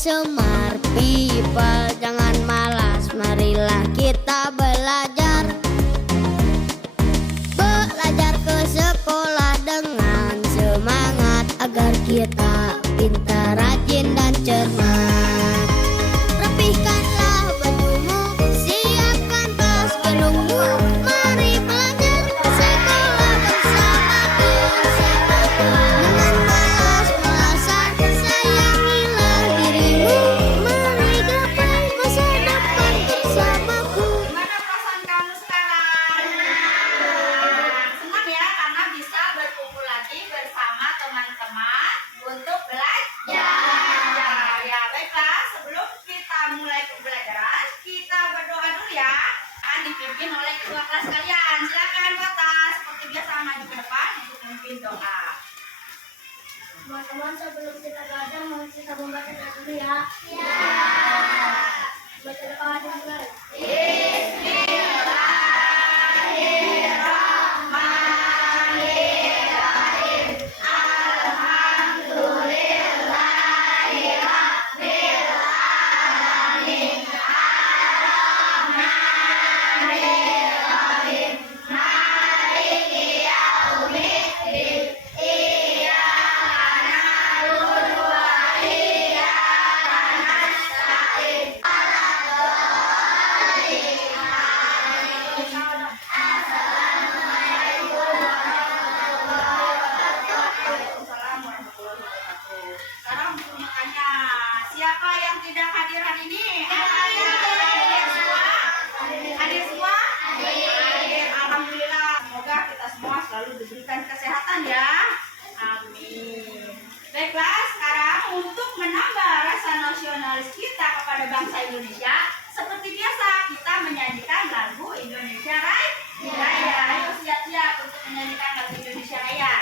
Semar people, jangan malas, marilah kita belajar. Belajar ke sekolah dengan semangat, agar kita pintar, rajin dan cermat. Rapihkanlah bajumu, siapkan tas gunungmu, mari belajar ke sekolah bersamaku. Jangan malas-malasan, sayangilah dirimu, mari gapai masa depan bersamaku. Gimana perasaan kamu sekarang? Senang ya karena bisa berkumpul lagi bersama teman-teman untuk belajar. Ya, baiklah, sebelum kita mulai pembelajaran, kita berdoa dulu ya. Akan dipimpin oleh ketua kelas kalian. Silakan Kota, seperti biasa maju ke depan untuk memimpin doa. Teman-teman, sebelum kita belajar, mau kita membaca doa dulu ya. Baca doa dimulai. Waalaikumsalam warahmatullahi wabarakatuh. Sekarang untuk makannya. Siapa yang tidak hadir hari ini? Hadir semua? Hadir semua? Hadir. Alhamdulillah. Semoga kita semua selalu diberikan kesehatan ya. Amin. Baiklah, sekarang untuk menambah rasa nasionalis kita kepada bangsa Indonesia, seperti biasa kita menyanyikan lagu Indonesia Raya. Ayo siap-siap untuk menyanyikan lagu Indonesia Raya.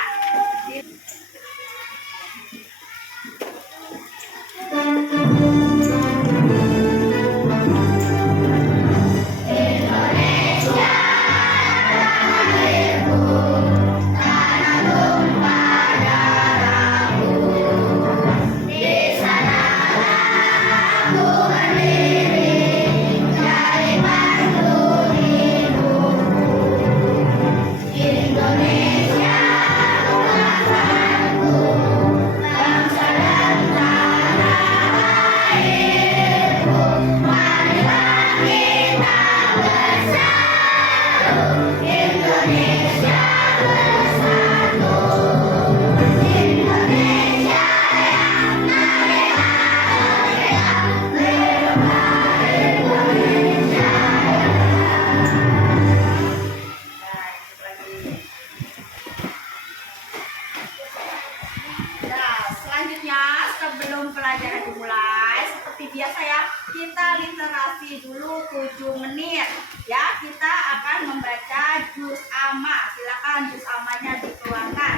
Nah, selanjutnya sebelum pelajaran dimulai, seperti biasa ya, kita literasi dulu 7 menit. Ya, kita akan membaca juz amma. Silakan juz ammanya dikeluarkan.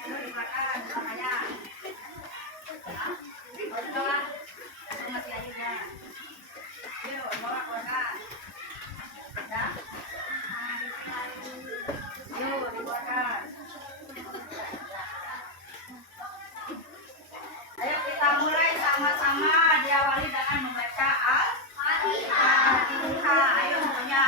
Dikeluarkan juz ammanya. Bawa. Masih aja. Yuk, bawa keluarkan. Ya. Yuk, dikeluarkan. Ayo kita mulai sama-sama, diawali dengan membaca Al-Fatihah. Ayo semuanya.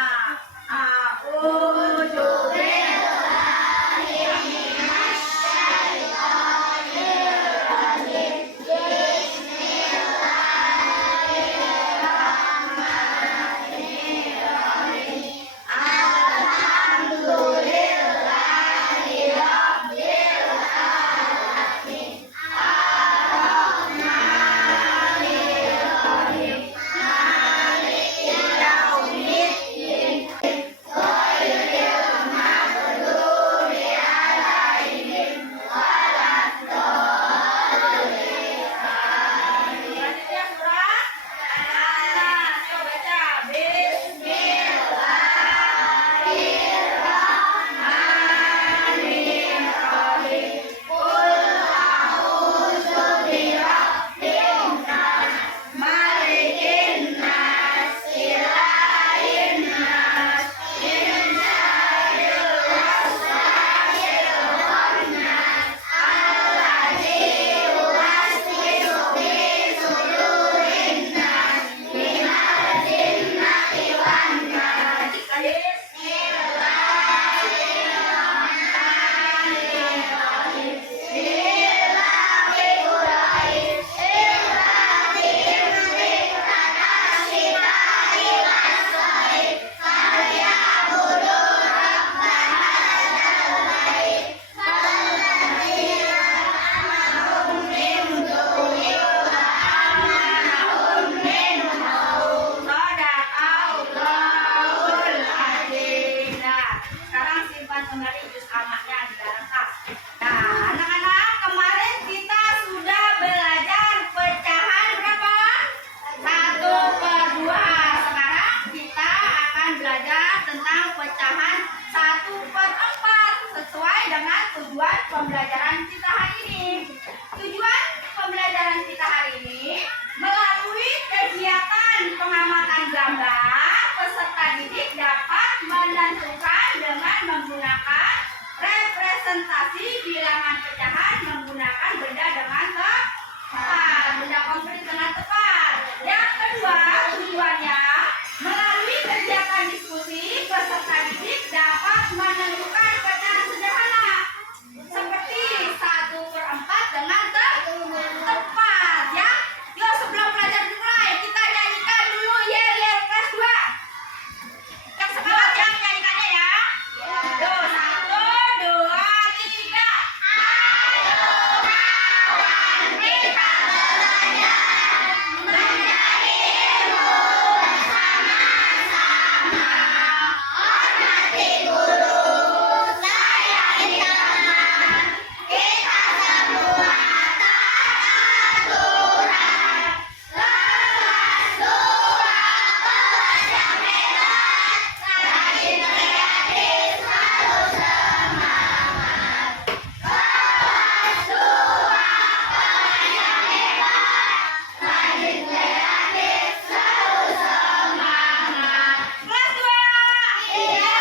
menggunakan representasi bilangan pecahan menggunakan benda dengan tepat. Benda konkret dengan tepat. Yang kedua, tujuannya melalui kegiatan diskusi peserta didik dapat menentukan pecahan sederhana seperti 1/4 dengan tepat ya. Yuk sebelum belajar dimulai kita nyanyikan dulu yel yel kelas 2. Yang semangat yang menyanyikannya ya. Yuk 1, 2, 3. Ayo kawan kita belajar mencari ilmu bersama-sama. Hormati guru, sayangi teman, kita semua taat aturan. Lepas tua kelas yang hebat, rajin kreatif selalu semangat. Lepas tua kelas yang hebat, rajin kreatif selalu semangat. Kelas 2. Iya.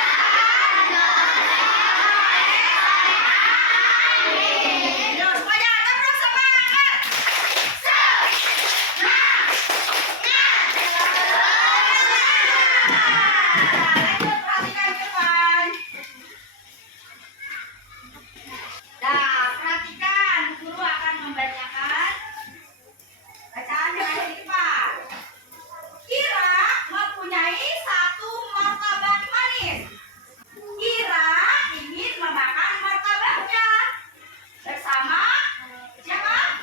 Amin. Yuk semuanya tepuk semangat. Lanjut perhatikan depan. Nah, perhatikan guru akan membacakan bacaan yang ada di depan. Kira mempunyai 1 martabak manis. Kira ingin memakan martabaknya bersama siapa?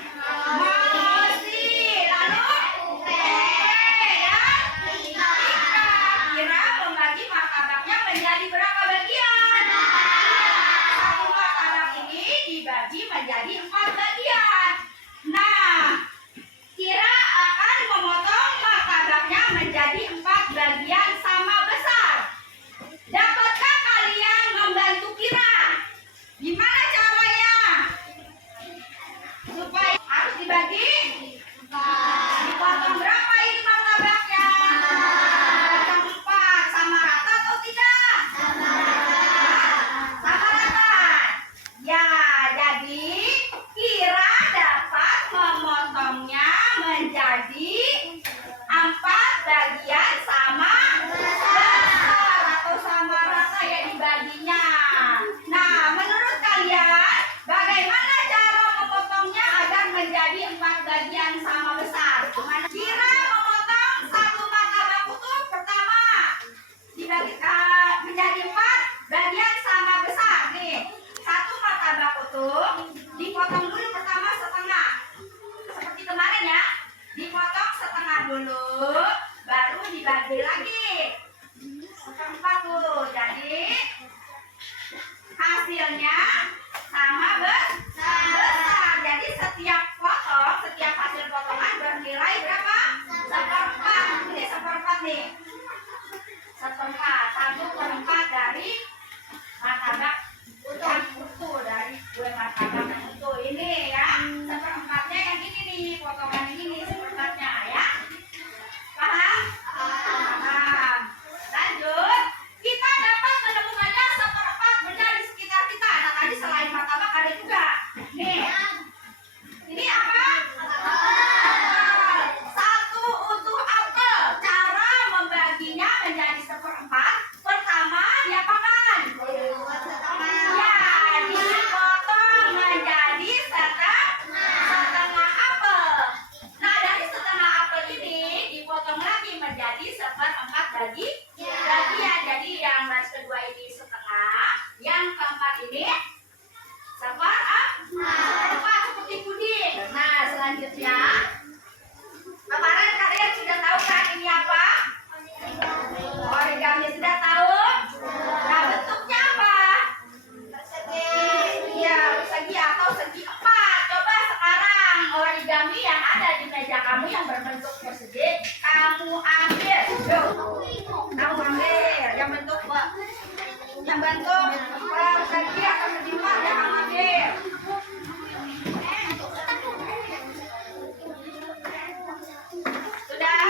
Mosi. Lalu dan Ika. Kira membagi martabaknya menjadi berapa bagian? Satu martabak ini dibagi menjadi 4 bagian. Nah, Kira akan memotong martabaknya menjadi 4 bagian sama besar. Dapatkah kalian membantu Kira? Gimana caranya? Supaya harus dibagi? Dipotong berapa ini martabaknya? Potong 4 sama rata atau tidak? Sama rata. Ya, jadi Kira dapat memotongnya menjadi 4 bagian sama besar atau sama rata ya dibaginya. Nah, menurut kalian bagaimana cara memotongnya agar menjadi 4 bagian sama besar? Kira memotong 1 martabak utuh pertama dibagi menjadi 4 bagian sama besar nih. 1 martabak utuh dipotong dulu pertama setengah. Seperti kemarin ya, dipotong setengah dulu, baru dibagi lagi. 1/4 tuh, jadi hasilnya sama besar. Jadi setiap potong, setiap hasil potongan bernilai berapa? 1/4. Ini 1/4 nih. 1/4. 1/4 dari martabak yang utuh, dari kue martabak yang utuh ini ya. 1/4-nya yang ini nih, potongan ini nih 1/4-nya ya. Paham? Paham. Lanjut, kita dapat menemukannya 1/4 benda di sekitar kita. Nah, tadi selain martabak ada juga. Nih. Ini apa? Apel. 1 utuh apel. Cara membaginya menjadi 1/4. Pertama, diapakan? Ya, dipotong menjadi setengah apel. Nah, dari setengah apel ini dipotong lagi menjadi 1/4 bagian. Jadi yang baris kedua ini setengah, yang keempat ini 1/4 seperti puding. Nah, selanjutnya kemarin kalian sudah tahu kan ini apa? Origami sudah tahu? Nah, bentuknya apa? Iya, persegi atau segi 4. Coba sekarang origami yang ada di meja kamu yang berbentuk persegi, kamu ambil. Yuk, kamu ambil yang bentuk persegi atau segi 4 ya, kamu ambil. Sudah?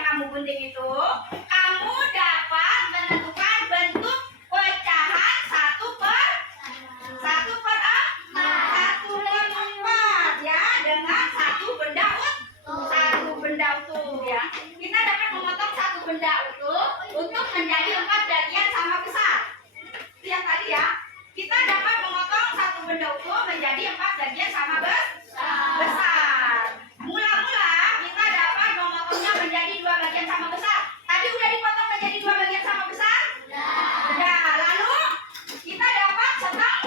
yang kamu gunting itu, kamu dapat menentukan bentuk pecahan 1/4 ya, dengan satu benda utuh ya. Kita dapat memotong satu benda utuh untuk menjadi 4 bagian sama besar. Itu yang tadi ya. Kita dapat memotong satu benda utuh menjadi 4 bagian sama besar. Mula-mula kita dapat memotongnya menjadi 2 bagian sama besar. Tadi udah dipotong menjadi 2 bagian sama besar? Nah, lalu kita dapat setengah.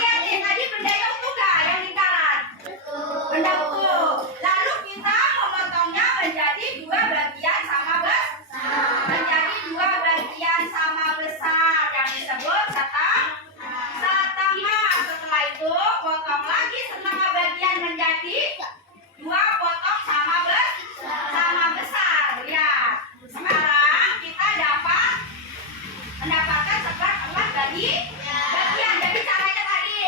Lihat nih, tadi bendanya utuh nggak yang lingkaran? Benda utuh. Lalu kita memotongnya menjadi 2 bagian sama besar. Menjadi 2 bagian sama besar yang disebut setengah. Setelah itu potong lagi setengah bagian menjadi 2 potong sama besar. Lihat. Sekarang kita mendapatkan 4 bagian. Jadi caranya tadi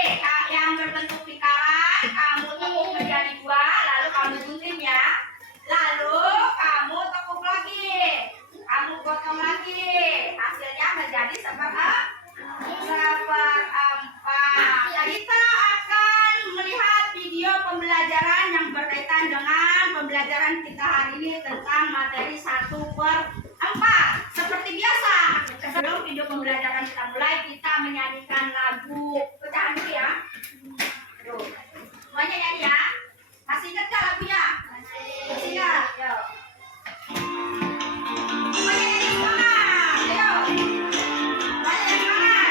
yang berbentuk lingkaran kamu tekuk menjadi 2, lalu kamu gunting ya. Lalu kamu tekuk lagi, kamu potong lagi, hasilnya menjadi 1/4. Nah, kita akan melihat video pembelajaran yang berkaitan dengan pembelajaran kita hari ini tentang materi 1/4. Seperti biasa, sebelum video pembelajaran kita mulai, kita menyanyikan lagu pecahan dulu ya. Tuh. Semuanya nyanyi ya. Masih ingat gak lagunya? Masih ingat? Yuk. Semuanya nyanyi semangat. Ayo. Semuanya nyanyi semangat.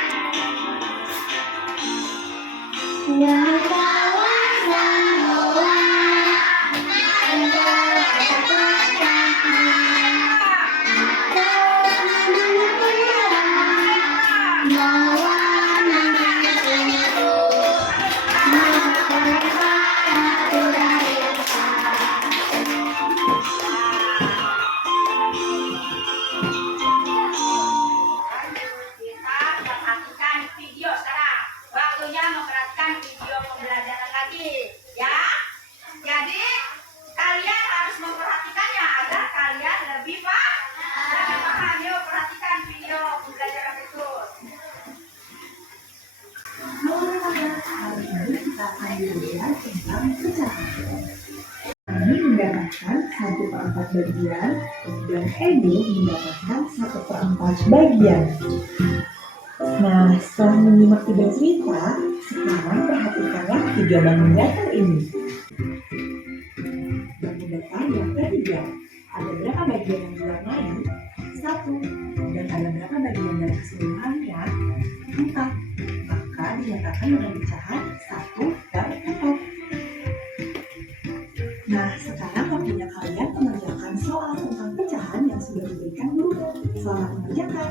Kita perhatikan video sekarang. Waktunya memperhatikan video pembelajaran lagi, ya. Jadi kalian harus memperhatikannya agar kalian lebih paham. Yuk, perhatikan video pembelajaran berikut. Hari ini kita akan belajar tentang pecahan. Kami mendapatkan 1/4 bagian dan Edo mendapatkan 1/4 bagian. Nah, setelah menyimak video cerita, sekarang perhatikanlah 3 bangun datar ini. Bangun datar yang ketiga, ada berapa bagian yang diwarnai? 1. Dan ada berapa bagian dari keseluruhannya? 4. Maka dinyatakan dengan pecahan 1/4. Nah, sekarang waktunya kalian mengerjakan soal tentang pecahan yang sudah diberikan guru. Selamat mengerjakan.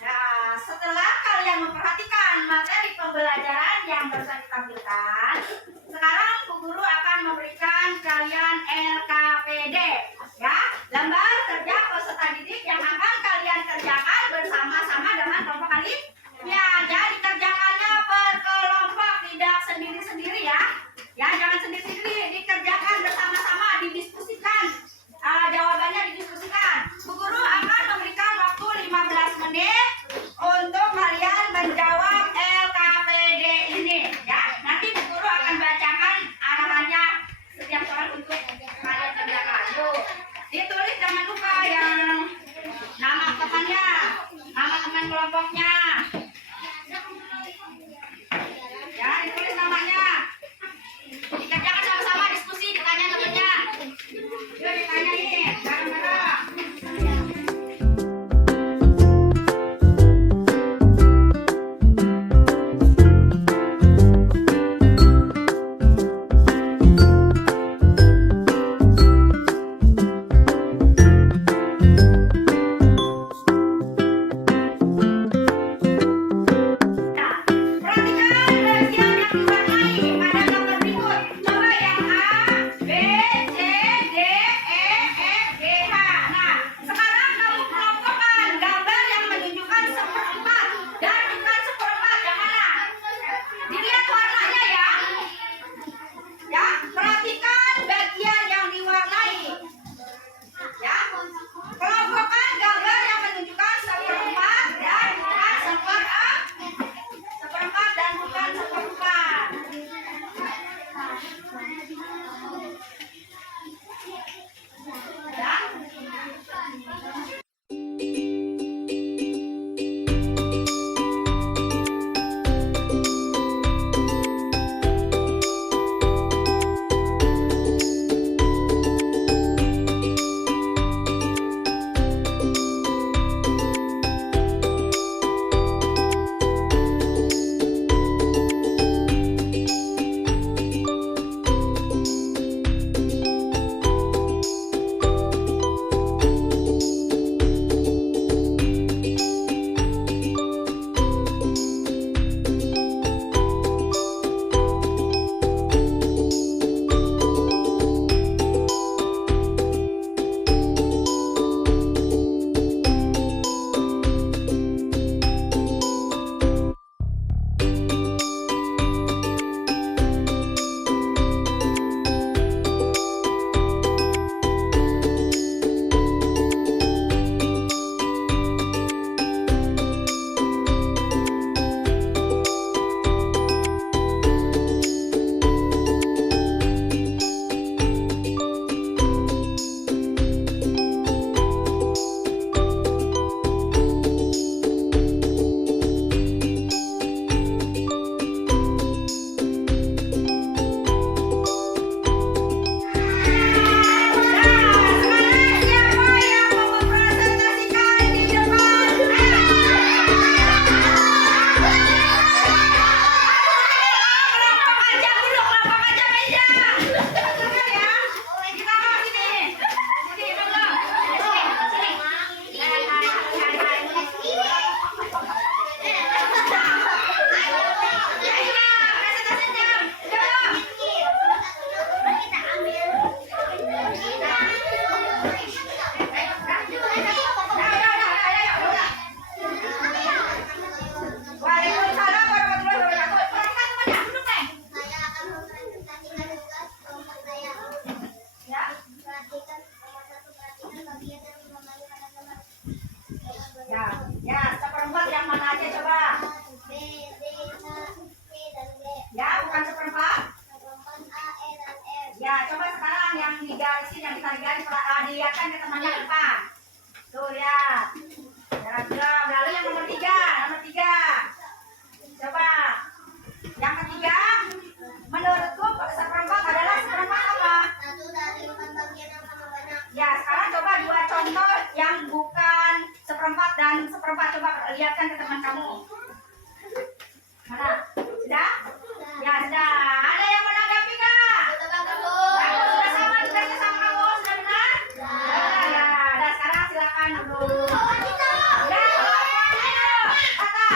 Nah, setelah kalian memperhatikan materi pembelajaran yang barusan ditampilkan, sekarang Bu Guru akan memberikan kalian LKPD, ya, lembar kerja peserta didik yang akan kalian kerjakan bersama-sama dengan kelompok kalian. Ya, jadi kerjakannya berkelompok, tidak sendiri-sendiri ya. Ya, jangan sendiri-sendiri, dikerjakan bersama-sama, didiskusikan. Jawabannya didiskusikan. Bu Guru akan memberikan waktu 15 menit untuk kalian menjawab LKPD ini, ya. Nanti Bu Guru akan bacakan arahannya setiap soal untuk kalian kerjakan. Tuh, ditulis jangan dilihatkan ke temannya depan. Tuh lihat. Jarak lalu yang nomor tiga. Coba. Yang ketiga, menurutku seperempat adalah seperempat apa? 1 dari 4 bagian yang sama banyak. Ya, sekarang coba 2 contoh yang bukan seperempat dan seperempat. Coba lihatkan ke teman kamu. Mana? Sudah? Ya, sudah. Ada yang menanggapi kak? Bagus, sudah sama tugasnya sama kamu, sudah benar? Ya, nah sekarang silakan dulu. Ya, ayo, kata.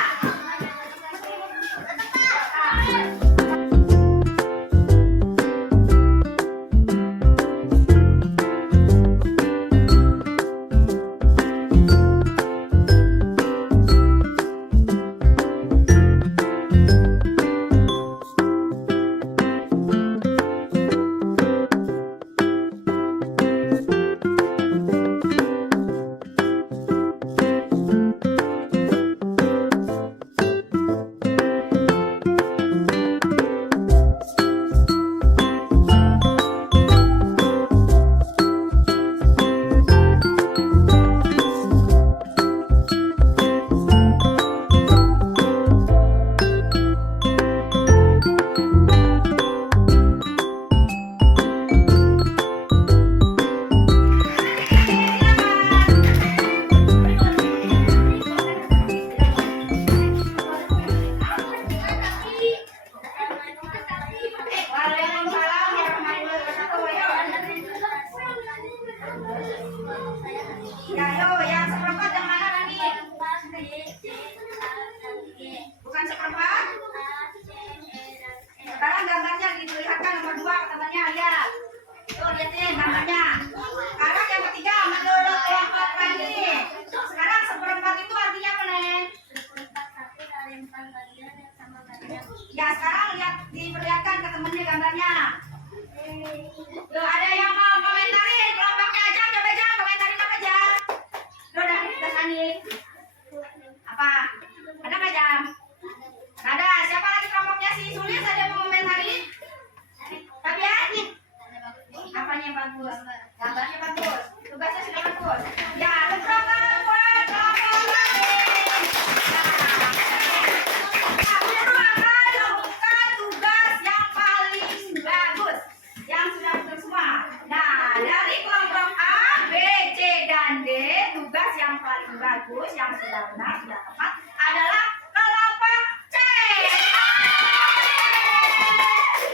bagus, yang sudah benar, sudah tepat adalah kelapa C.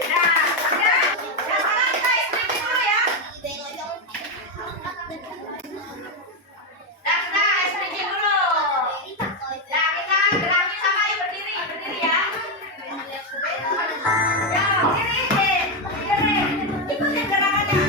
Nah, sekarang kita istirahat dulu ya. Nah, sudah istirahat dulu. Nah, kita gerakin sama yuk, berdiri ya. Ya, berdiri. Ikutin gerakannya.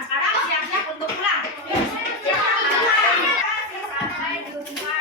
Sekarang siap-siap untuk pulang. Siap, sampai di rumah.